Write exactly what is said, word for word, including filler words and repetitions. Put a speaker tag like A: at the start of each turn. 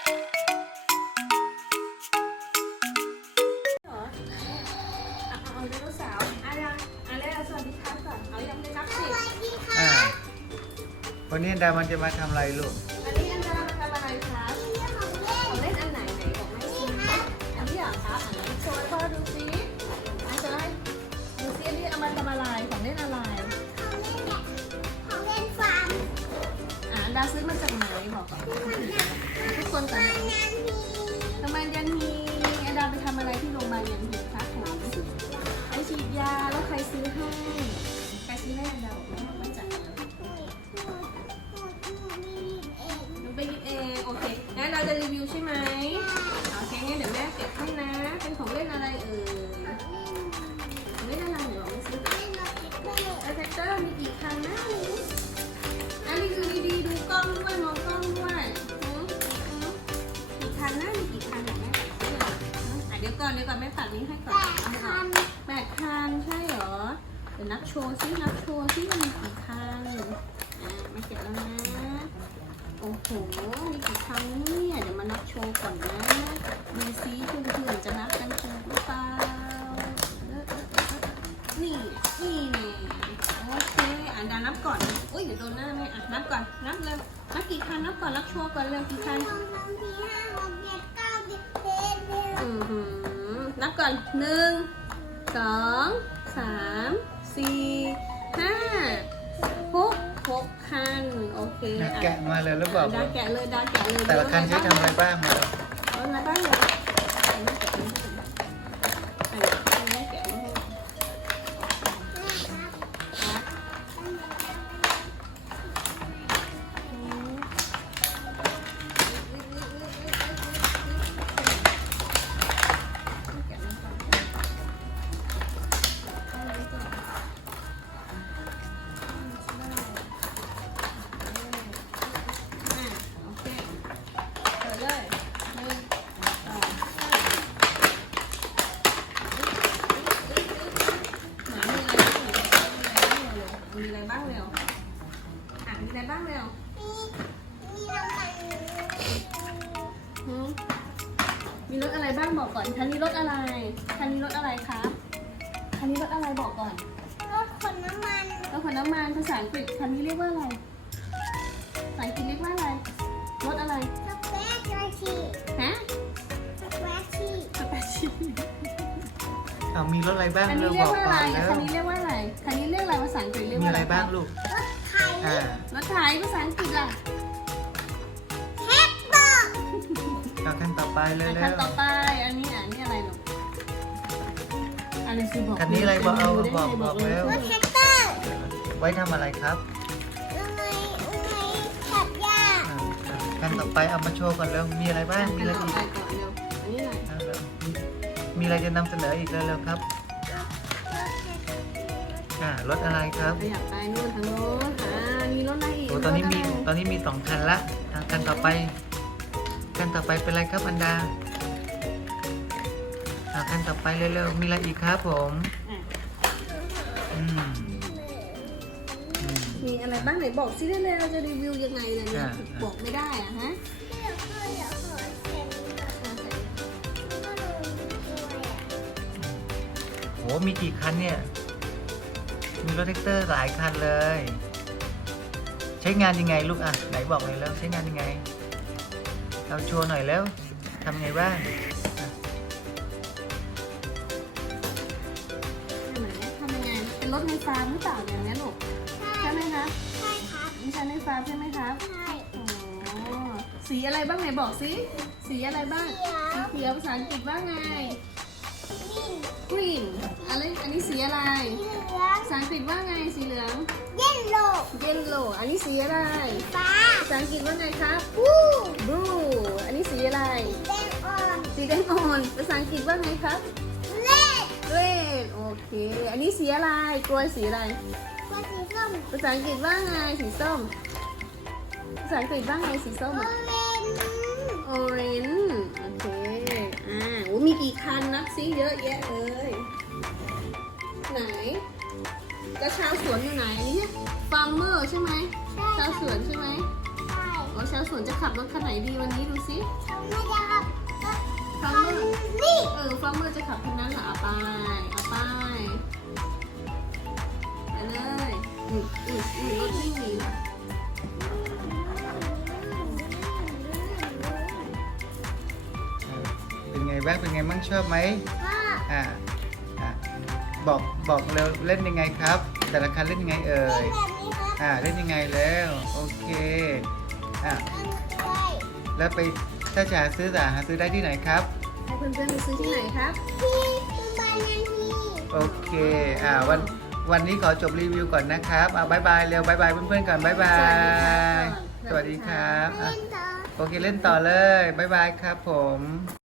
A: เอาไดโนเสาร์อะไรอะไรสวัสดีครับก่อนเอายังไม่นับสิ
B: อ่าวันนี้อันดามันจะมาทำอะไรลูก
A: อันนี้อันดามาทำอะไรครับของเล่นอันไหนไหนบอกไม่ซิอันนี้เหรอครับอันนี้โชว์ให้พ่อดูสิอันจะให้ดูสิอันนี้เอามาทำอะไรของเล่นอะไรอ่าอันดาซื้อมาจากไหนบอกก่อนทุกคนก่อนโรงพยาบาลยันฮีอันดาไปทำอะไรที่โรงพยาบาลยันฮีครับผมไปฉีดยาแล้วใครซื้อให้ใครซื้อให้อันดาบอกว่ามาจากไหนหนูไปรีดเองโอเคงั้นเราจะรีวิวใช่ไหมโอเคงั้นเดี๋ยวแม่เก็บให้นะเป็นของเล่นอะไรเอ่ยของเล่นอะไรหนูบอกไม่ซื้อไอแฟกเตอร์มีกี่คันนะอันนี้ดูดีๆดูกล้องด้วยมองกล้องด้วยกี่คันนะมีกี่คันเดี๋ยวแม่อ่ะเดี๋ยวก่อนเดี๋ยวก่อนแม่ตัดนี้ให้ก่อนแปดคันใช่เหรอเดี๋ยวนับโชว์ซินับโชว์ซิมันมีกี่คันอ่ะไม่เก็บแล้วนะโอ้โหมีกี่คันเนี่ยเดี๋ยวมานับโชว์ก่อนนะดูซิเพื่อนๆจะนับกันถูกหรือเปล่านี่นี่โอเคอ่านดานับก่อนอุ้ยเดี๋ยวโดนหน้าแม่อ่ะนับก่อนนับเลยนับกี่คันนับก่อนนับโชว์ก่อนเร็วกี่คันอือหือนับก่อนหนึ่งสองสามสี่ห้าหกหกคันโอเค
B: แกะมาเลยหรือเปล่า
A: ดาแกะเลยดาแกะเลย
B: แต่ละคันใช้ทำอะไรบ้างมา
A: เอาอะไรบ้างเลยแกะให้มีอะไรบ้างเร็วอ่ะมีอะไรบ้างเร็วมีรถอะไรบ้างบอกก่อนคันนี้รถอะไรคันนี้รถอะไรคะคันนี้รถอะไรบอกก่อนรถขนน้ำมันรถขนน้ำมันภาษาอังกฤษคันนี้เรียกว่าอะไรภาษาอังกฤษเรียกว่าอะไรรถอะไรสเปซชีฮะสเปซชีสเปซชี
B: เอามีรถอะไรบ้าง
A: คัน
B: เร็
A: นี้
B: ว
A: เรี
B: บ
A: ย
B: อก
A: กว่า
B: ก่
A: อะ
B: อน
A: ไร
B: แล้ว
A: คันนี้เรียกว่าอะไรคันนี้เรียกอะไรภาษาอังกฤษเรียก
B: มี
A: ว่า
B: อะ
A: อะไร ไร
B: บ้างลูกอ่าร
A: ถไถภาษาอังกฤษล่ะ
B: เอาคันต่อไปเลย
A: คั
B: แล้
A: น
B: ว
A: ต่อไปอันนี้อันนี้อะไรลูกอันนี้สิบอก
B: คันนี้อะไรบอกเอาบอกบอกแล้ว
A: รถแท็กเตอร์
B: ไว้ทำอะไรครับอ่าคันต่อไปเอามาโชว์ก่อนแล้วมีอะไรบ้างมีอะไร
A: ต่อ
B: อีก
A: ไปก่อนเร็วอันนี้อะไร
B: อ่าแล้วมีอะไรจะนำเสนออีกเร็วๆครับอ่ารถอะไรครับ
A: อยากไปนู่นทางโน้นอ่ามีรถอะไรอีก
B: โอ้ตอนนี้มี
A: รถะไร
B: ตอนนี้มีสองคันละอ่ะคันต่อไปคันต่อไปเป็นอะไรครับอันดาอ่ะคันต่อไปเร็วๆมีอะไรอีกครับผม
A: อ่ะ
B: อืมอืม
A: มีอะไรบ้างไหนบอกซิได้เลยเราจะรีวิวยังไงเลยเนี่ย
B: อ่า
A: บอกไม่ได้อะฮะ
B: โหมีกี่คันเนี่ยมีรถแท็กเตอร์หลายคันเลย ใช้งานยังไงลูกอ่ะไหนบอกเลยแล้วใช้งานยังไงเราโชว์หน่อยแล้วทำไงบ้างอ่ะ
A: ไหนทำยังไงเป็นรถในฟาร์มหรือเปล่าอย่างนี้ลูกใช่ไหมคะ
C: ใช่ครับ
A: นี่ใช้ในฟาร์มใช่ไหมครับ
C: ใช่
A: อ๋อสีอะไรบ้างไหนบอกสิสีอะไรบ้าง
C: เขียว
A: สีเขียวภาษาอังกฤษว่าไง
C: วิ่ง
A: green อะไรอันนี้สีอะไร
C: เหลือง
A: ภาษาอังกฤษว่าไงสีเหลือง
C: เย็นโล
A: yellow อันนี้สีอะไร
C: ฟ้า
A: ภาษาอังกฤษว่าไงครับ
C: วู
A: blue อันนี้สีอะไร
C: แดงอ่อน
A: สีแดงอ่อนภาษาอังกฤษว่าไงครับ
C: เล็ด
A: red โอเค อันนี้สีอะไรกล้วยสีอะไร
C: กว่าสีส้ม
A: ภาษาอังกฤษว่าไงสีส้ม ภาษาอังกฤษว่าไงสีส้ม
C: โอเรน
A: orange โอเค อ่าโอ้มีกี่คันนับซิเยอะแยะเลย ไหนก็ชาวสวนอยู่ไหนอันนี้ฟาร์มเมอร์ใช่ไหม
C: ใช่
A: ชาวสวนใช่ไหม
C: ใช่
A: โอว่าชาวสวนจะขับรถคันไหนดีวันนี้ดูสิ
C: ทำไม่ได้ครับ
A: ฟาร์มเมอร์
C: นี่
A: เออฟาร์มเมอร์จะขับคันนั้นเหรอเอาไปเอาไปไปเลยอุ้ยอุ้ยอุ้ยรถวิ่งหนีว่ะ
B: เป็นไงบ้างเป็นไงบ้างชอบไหม
C: พ่อ
B: อ่าอ่าบอกบอกเร็วเล่นยังไงครับ แต่ละคันเล่นยังไงเอ่
C: เล่
B: ย
C: นแบบนี้ครับ
B: อ่าเล่นยังไงแล้วโอเคอ่า
C: อันด้วย
B: แล้วไปถ้าจะหาซื้อจะหาซื้อได้ที่ไหนครับ
A: ให้เพื่อนๆไปซื้อที่ไหนครับ
C: ที่คุณบานยันที
B: โอเคอ่าวันวันนี้ขอจบรีวิวก่อนนะครับอ่าบายบายเร็วบายบายเพื่อนๆก่อนบายบาย
A: ส
B: ส
A: วั
B: วั
A: ส
B: ส
A: ดี
B: ดี
A: ค
B: ค
A: รั
B: รับ บ
C: เล่
B: อ่ะ
C: นต่อ
B: โอเคเล่นต่อเลยบายบายครับผม